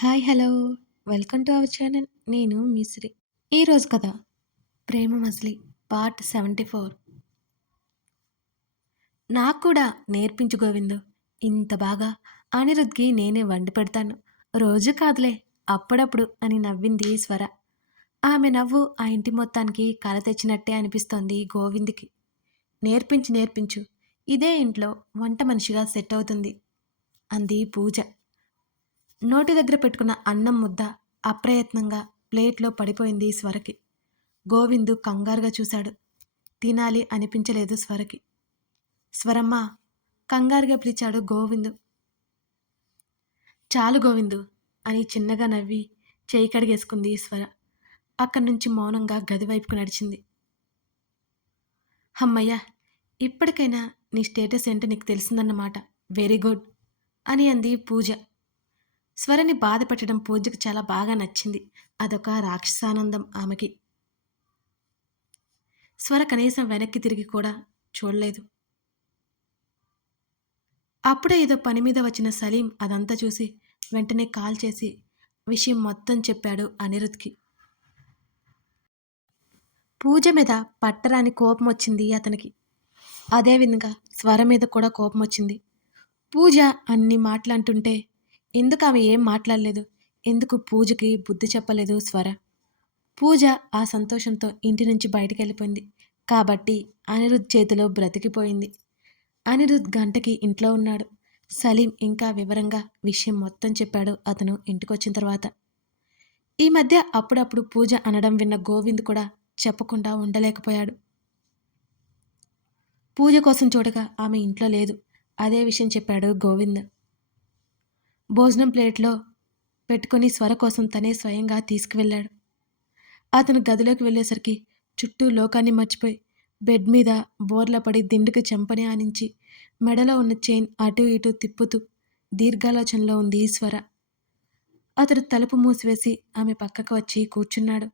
Hi hello. Welcome to our channel. నేను మిశ్రీ ఈరోజు కథ ప్రేమ మజిలీ పార్ట్ సెవెంటీ ఫోర్. నాకు కూడా నేర్పించు గోవిందు. ఇంత బాగా అనిరుద్ధ్కి నేనే వండి పెడతాను. రోజు కాదులే అప్పుడప్పుడు అని నవ్వింది స్వర. ఆమె నవ్వు ఆ ఇంటి మొత్తానికి కల తెచ్చినట్టే అనిపిస్తోంది గోవింద్కి. నేర్పించు నేర్పించు. ఇదే ఇంట్లో వంట మనిషిగా సెట్ అవుతుంది అంది పూజ. నోటి దగ్గర పెట్టుకున్న అన్నం ముద్ద అప్రయత్నంగా ప్లేట్లో పడిపోయింది స్వరకి. గోవిందు కంగారుగా చూశాడు. తినాలి అనిపించలేదు స్వరకి. స్వరమ్మ కంగారుగా పిలిచాడు గోవిందు. చాలు గోవిందు అని చిన్నగా నవ్వి చేయి కడిగేసుకుంది స్వర. అక్కడి నుంచి మౌనంగా గది వైపుకు నడిచింది. అమ్మయ్య ఇప్పటికైనా నీ స్టేటస్ ఏంటో నీకు తెలిసిందన్నమాట. వెరీ గుడ్ అని అంది పూజ. స్వరని బాధ పెట్టడం పూజకు చాలా బాగా నచ్చింది. అదొక రాక్షసానందం ఆమెకి. స్వర కనీసం వెనక్కి తిరిగి కూడా చూడలేదు. అప్పుడే ఏదో పని మీద వచ్చిన సలీం అదంతా చూసి వెంటనే కాల్ చేసి విషయం మొత్తం చెప్పాడు అనిరుద్ధ్కి. పూజ మీద పట్టరాని కోపం వచ్చింది అతనికి. అదేవిధంగా స్వర మీద కూడా కోపం వచ్చింది. పూజ అన్ని మాటలంటుంటే ఎందుకు ఆమె ఏం మాట్లాడలేదు? ఎందుకు పూజకి బుద్ధి చెప్పలేదు స్వర? పూజ ఆ సంతోషంతో ఇంటి నుంచి బయటికి వెళ్ళిపోయింది. కాబట్టి అనిరుద్ చేతిలో బ్రతికిపోయింది. అనిరుద్ గంటకి ఇంట్లో ఉన్నాడు. సలీం ఇంకా వివరంగా విషయం మొత్తం చెప్పాడు అతను ఇంటికొచ్చిన తర్వాత. ఈ మధ్య అప్పుడప్పుడు పూజ అనడం విన్న గోవింద్ కూడా చెప్పకుండా ఉండలేకపోయాడు. పూజ కోసం చూడగా ఆమె ఇంట్లో లేదు. అదే విషయం చెప్పాడు గోవింద్. భోజనం ప్లేట్లో పెట్టుకుని స్వర కోసం తనే స్వయంగా తీసుకువెళ్ళాడు. అతను గదిలోకి వెళ్ళేసరికి చుట్టూ లోకాన్ని మర్చిపోయి బెడ్ మీద బోర్ల పడి దిండుకు చెంపని ఆనించి మెడలో ఉన్న చైన్ అటు ఇటు తిప్పుతూ దీర్ఘాలోచనలో ఉంది స్వర. అతడు తలుపు మూసివేసి ఆమె పక్కకు వచ్చి కూర్చున్నాడు.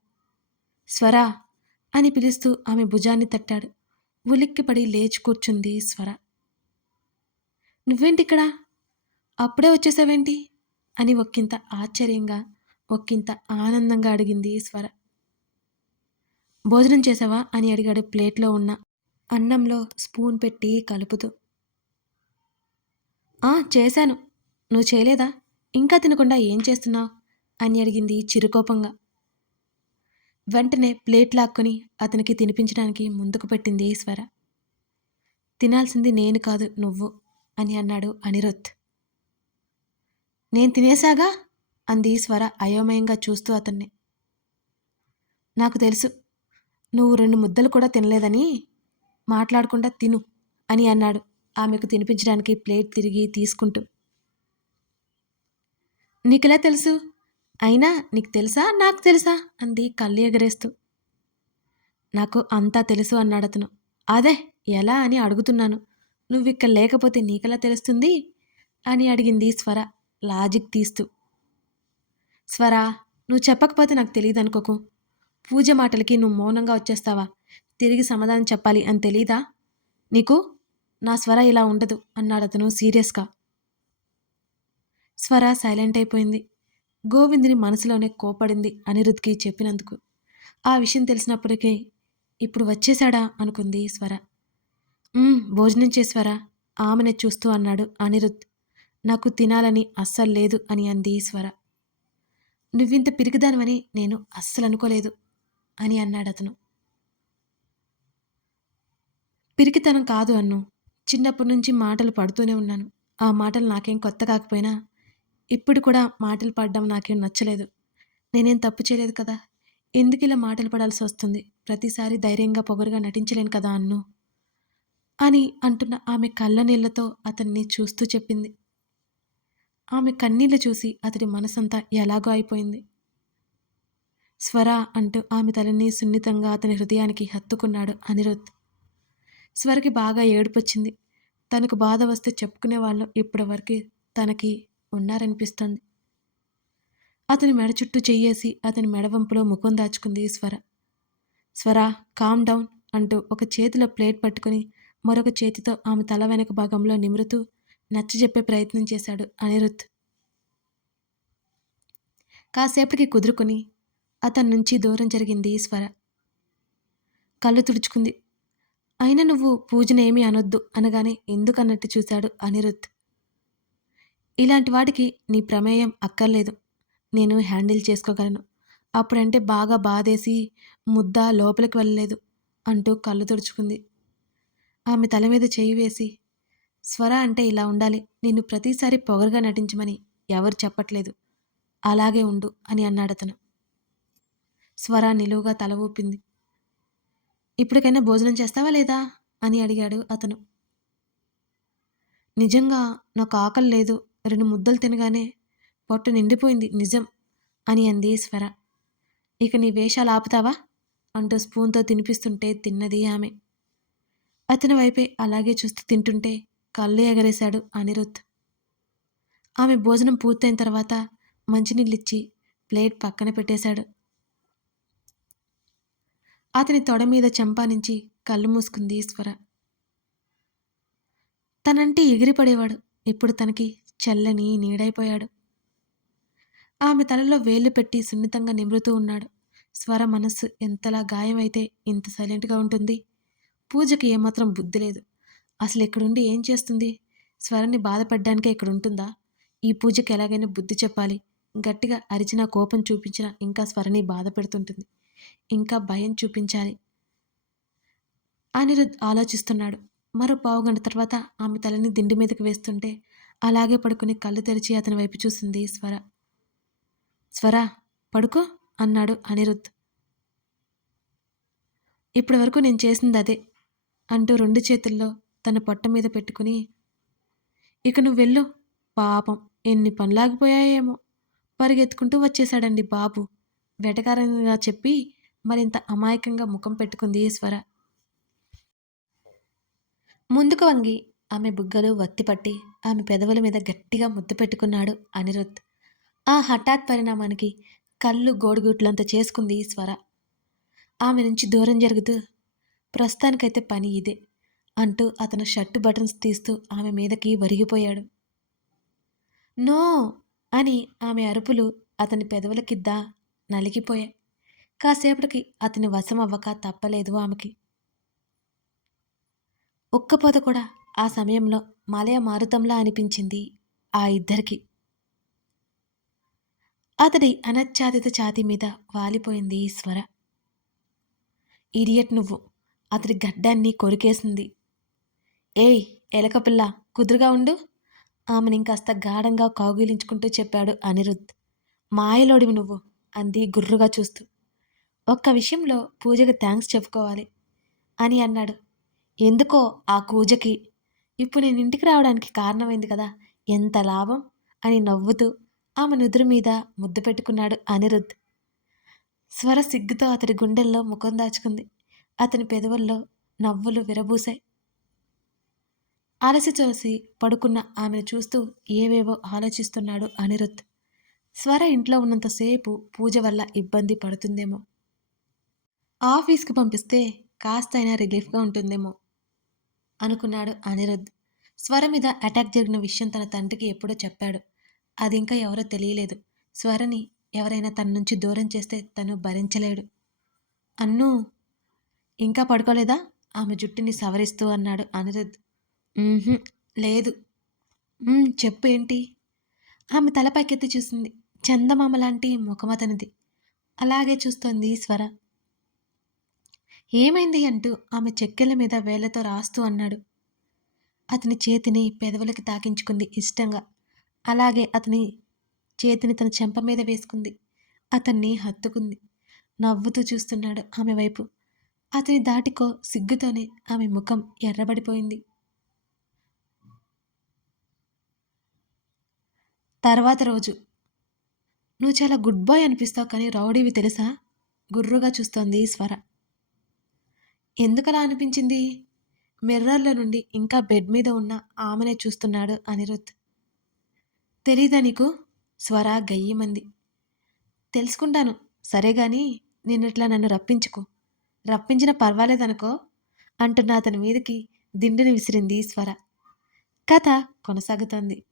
స్వరా! అని పిలుస్తూ ఆమె భుజాన్ని తట్టాడు. ఉలిక్కిపడి లేచి కూర్చుంది స్వర. నువ్వేంటిక్కడా? అప్పుడే వచ్చేసావేంటి? అని ఒక్కింత ఆశ్చర్యంగా ఒక్కింత ఆనందంగా అడిగింది స్వర భోజనం చేసావా? అని అడిగాడు ప్లేట్లో ఉన్న అన్నంలో స్పూన్ పెట్టి కలుపుతూ. ఆ చేశాను. నువ్వు చేయలేదా? ఇంకా తినకుండా ఏం చేస్తున్నావు? అని అడిగింది చిరుకోపంగా. వెంటనే ప్లేట్ లాక్కుని అతనికి తినిపించడానికి ముందుకు పెట్టింది స్వర తినాల్సింది నేను కాదు నువ్వు అని అన్నాడు అనిరుద్ధ్. నేను తినేశాగా? అంది స్వర అయోమయంగా చూస్తూ అతన్ని. నాకు తెలుసు నువ్వు రెండు ముద్దలు కూడా తినలేదని మాట్లాడకుండా తిను అని అన్నాడు. ఆమెకు తినిపించడానికి ప్లేట్ తిరిగి తీసుకుంటూ. నీకెలా తెలుసు? అయినా నీకు తెలుసా? నాకు తెలుసా? అంది కళ్ళు ఎగరేస్తూ. నాకు అంతా తెలుసు అన్నాడు అతను. అదే ఎలా అని అడుగుతున్నాను. నువ్వు ఇక్కడ లేకపోతే నీకెలా తెలుస్తుంది? అని అడిగింది స్వర లాజిక్ తీస్తూ. స్వరా నువ్వు చెప్పకపోతే నాకు తెలియదు అనుకోకు. పూజ మాటలకి నువ్వు మౌనంగా వచ్చేస్తావా? తిరిగి సమాధానం చెప్పాలి అని తెలీదా? నీకు? నా స్వర ఇలా ఉండదు అన్నాడు అతను సీరియస్గా. స్వర సైలెంట్ అయిపోయింది. గోవిందుని మనసులోనే కోపడింది అనిరుద్కి చెప్పినందుకు. ఆ విషయం తెలిసినప్పటికీ ఇప్పుడు వచ్చేశాడా అనుకుంది స్వర. భోజనం చేస్వరా ఆమెనే చూస్తూ అన్నాడు అనిరుద్. నాకు తినాలని అస్సలు లేదు అని అంది ఈశ్వర. నువ్వింత పిరికిదానవని నేను అస్సలు అనుకోలేదు అని అన్నాడు అతను. పిరికితనం కాదు అన్ను. చిన్నప్పటి నుంచి మాటలు పడుతూనే ఉన్నాను. ఆ మాటలు నాకేం కొత్త కాకపోయినా ఇప్పుడు కూడా మాటలు పడడం నాకేం నచ్చలేదు. నేనేం తప్పు చేయలేదు కదా? ఎందుకు ఇలా మాటలు పడాల్సి వస్తుంది? ప్రతిసారి ధైర్యంగా పొగరుగా నటించలేను కదా అన్ను? అని అంటున్న ఆమె కళ్ళ నీళ్ళతో అతన్ని చూస్తూ చెప్పింది. ఆమె కన్నీళ్ళు చూసి అతడి మనసంతా ఎలాగో అయిపోయింది. స్వర అంటూ ఆమె తలని సున్నితంగా అతని హృదయానికి హత్తుకున్నాడు అనిరుద్. స్వరకి బాగా ఏడుపొచ్చింది. తనకు బాధ వస్తే చెప్పుకునే వాళ్ళు ఇప్పటి వరకు తనకి ఉన్నారనిపిస్తుంది. అతని మెడ చుట్టూ చెయ్యేసి అతని మెడవంపులో ముఖం దాచుకుంది స్వర. స్వర కామ్ డౌన్ అంటూ ఒక చేతిలో ప్లేట్ పట్టుకుని మరొక చేతితో ఆమె తల వెనక భాగంలో నిమురుతూ నచ్చజెప్పే ప్రయత్నం చేశాడు అనిరుత్ కాసేపటికి కుదురుకుని అతని నుంచి దూరం జరిగింది స్వర కళ్ళు తుడుచుకుంది. అయినా నువ్వు పూజనేమీ అనొద్దు అనగానే ఎందుకన్నట్టు చూశాడు అనిరుత్ ఇలాంటి వాటికి నీ ప్రమేయం అక్కర్లేదు. నేను హ్యాండిల్ చేసుకోగలను. అప్పుడంటే బాగా బాధేసి ముద్ద లోపలికి వెళ్ళలేదు అంటూ కళ్ళు తుడుచుకుంది. ఆమె తల మీద చేయి వేసి స్వర అంటే ఇలా ఉండాలి నిన్ను ప్రతిసారి పొగరుగా నటించమని ఎవరు చెప్పట్లేదు. అలాగే ఉండు అని అన్నాడతను స్వర నిలువుగా తల ఊపింది. ఇప్పటికైనా భోజనం చేస్తావా లేదా? అని అడిగాడు అతను. నిజంగా నాకు ఆకలి లేదు రెండు ముద్దలు తినగానే పొట్ట నిండిపోయింది నిజం అని అంది స్వర. ఇక నీ వేషాలు ఆపుతావా? అంటూ స్పూన్తో తినిపిస్తుంటే తిన్నది ఆమె. అతని వైపే అలాగే చూస్తూ తింటుంటే కళ్ళు ఎగరేశాడు అనిరుద్ ఆమె భోజనం పూర్తయిన తర్వాత మంచినీళ్ళిచ్చి ప్లేట్ పక్కన పెట్టేశాడు. అతని తొడ మీద చెంపా నుంచి కళ్ళు మూసుకుంది స్వర తనంటే ఎగిరిపడేవాడు ఇప్పుడు తనకి చల్లని నీడైపోయాడు. ఆమె తలలో వేళ్ళు పెట్టి సున్నితంగా నిమురుతూ ఉన్నాడు. స్వర మనస్సు ఎంతలా గాయమైతే ఇంత సైలెంట్గా ఉంటుంది. పూజకి ఏమాత్రం బుద్ధి లేదు. అసలు ఇక్కడుండి ఏం చేస్తుంది? స్వరాన్ని బాధపడ్డానికే ఇక్కడ ఉంటుందా ఈ పూజకి ఎలాగైనా బుద్ధి చెప్పాలి. గట్టిగా అరిచినా కోపం చూపించినా ఇంకా స్వరణి బాధ పెడుతుంటుంది. ఇంకా భయం చూపించాలి. అనిరుద్ ఆలోచిస్తున్నాడు. మరో పావుగంట తర్వాత ఆమె తలని దిండి మీదకి వేస్తుంటే అలాగే పడుకుని కళ్ళు తెరిచి అతని వైపు చూసింది స్వర. స్వర పడుకో అన్నాడు అనిరుద్. ఇప్పటి వరకు నేను చేసింది అదే అంటూ రెండు చేతుల్లో తన పొట్ట మీద పెట్టుకుని ఇక నువ్వు వెళ్ళు. పాపం ఎన్ని పనులాగిపోయాయేమో. పరిగెత్తుకుంటూ వచ్చేశాడండి బాబు. వెటకారంగా చెప్పి మరింత అమాయకంగా ముఖం పెట్టుకుంది ఈశ్వర. ముందుకు వంగి ఆమె బుగ్గలు వత్తిపట్టి ఆమె పెదవుల మీద గట్టిగా ముద్దు పెట్టుకున్నాడు అనిరుద్ ఆ హఠాత్ పరిణామానికి కళ్ళు గోడుగుట్లంత చేసుకుంది ఈశ్వర. ఆమె నుంచి దూరం జరుగుతూ ప్రస్తుతానికైతే పని ఇదే. అంటూ అతను షర్టు బటన్స్ తీస్తూ ఆమె మీదకి వరిగిపోయాడు. నో! అని ఆమె అరుపులు అతని పెదవుల కిద్ద నలిగిపోయాయి. కాసేపటికి అతని వశం అవ్వక తప్పలేదు ఆమెకి. ఒక్కపోత కూడా ఆ సమయంలో మలయ మారుతంలా అనిపించింది ఆ ఇద్దరికి. అతడి అనచ్ఛాదిత ఛాతి మీద వాలిపోయింది స్వర. ఇడియట్ నువ్వు. అతడి గడ్డాన్ని కొరికేసింది. ఏయ్ ఎలకపిల్ల కుదురుగా ఉండు. ఆమెనింకాస్త గాఢంగా కౌగిలించుకుంటూ చెప్పాడు అనిరుద్ధ్. మాయలోడివి నువ్వు అంది గుర్రుగా చూస్తూ. ఒక్క విషయంలో పూజకి థ్యాంక్స్ చెప్పుకోవాలి అని అన్నాడు. ఎందుకో ఆ పూజకి ఇప్పుడు నేను ఇంటికి రావడానికి కారణమైంది కదా ఎంత లాభం అని నవ్వుతూ ఆమె నుదురు మీద ముద్దు పెట్టుకున్నాడు అనిరుద్ధ్. స్వర సిగ్గుతో అతడి గుండెల్లో ముఖం దాచుకుంది. అతని పెదవుల్లో నవ్వులు విరబూశాయి. అలసి చలసి పడుకున్న ఆమెను చూస్తూ ఏవేవో ఆలోచిస్తున్నాడు అనిరుద్ స్వర ఇంట్లో ఉన్నంతసేపు పూజ వల్ల ఇబ్బంది పడుతుందేమో. ఆఫీస్కి పంపిస్తే కాస్తైనా రిలీఫ్గా ఉంటుందేమో అనుకున్నాడు అనిరుద్ స్వర మీద అటాక్ జరిగిన విషయం తన తండ్రికి ఎప్పుడో చెప్పాడు. అది ఇంకా ఎవరో తెలియలేదు. స్వరని ఎవరైనా తన నుంచి దూరం చేస్తే తను భరించలేడు. అన్ను ఇంకా పడుకోలేదా? ఆమె జుట్టుని సవరిస్తూ అన్నాడు అనిరుద్ లేదు. చెప్పు ఏంటి? ఆమె తల పైకెత్తి చూసింది. చందమామ లాంటి ముఖమతనిది. అలాగే చూస్తోంది స్వర ఏమైంది అంటూ ఆమె చెక్కెల మీద వేళ్ళతో రాస్తూ అన్నాడు. అతని చేతిని పెదవులకి తాకించుకుంది ఇష్టంగా. అలాగే అతని చేతిని తన చెంప మీద వేసుకుంది. అతన్ని హత్తుకుంది. నవ్వుతూ చూస్తున్నాడు ఆమె వైపు. అతని దాటికో సిగ్గుతోనే ఆమె ముఖం ఎర్రబడిపోయింది. తర్వాత రోజు. నువ్వు చాలా గుడ్ బాయ్ అనిపిస్తావు కానీ రౌడీవి తెలుసా? గుర్రుగా చూస్తోంది స్వర. ఎందుకలా అనిపించింది? మిర్రర్ల నుండి ఇంకా బెడ్ మీద ఉన్న ఆమెనే చూస్తున్నాడు అనిరుద్ తెలీదా నీకు? స్వర గయ్యమంది. తెలుసుకుంటాను. సరే గాని నిన్నట్లా నన్ను రప్పించుకో. రప్పించిన పర్వాలేదనుకో అంటున్న అతని మీదకి దిండుని విసిరింది స్వర. కథ కొనసాగుతోంది.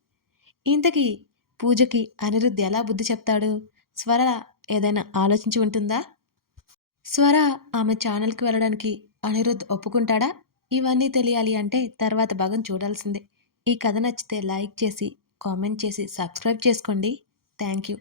ఇంతకీ పూజకి అనిరుద్ధ్ ఎలా బుద్ధి చెప్తాడు? స్వర ఏదైనా ఆలోచించి ఉంటుందా? స్వర ఆమె ఛానల్కి వెళ్ళడానికి అనిరుద్ధ్ ఒప్పుకుంటాడా? ఇవన్నీ తెలియాలి అంటే తర్వాత భాగం చూడాల్సిందే. ఈ కథ నచ్చితే లైక్ చేసి కామెంట్ చేసి సబ్స్క్రైబ్ చేసుకోండి. Thank you.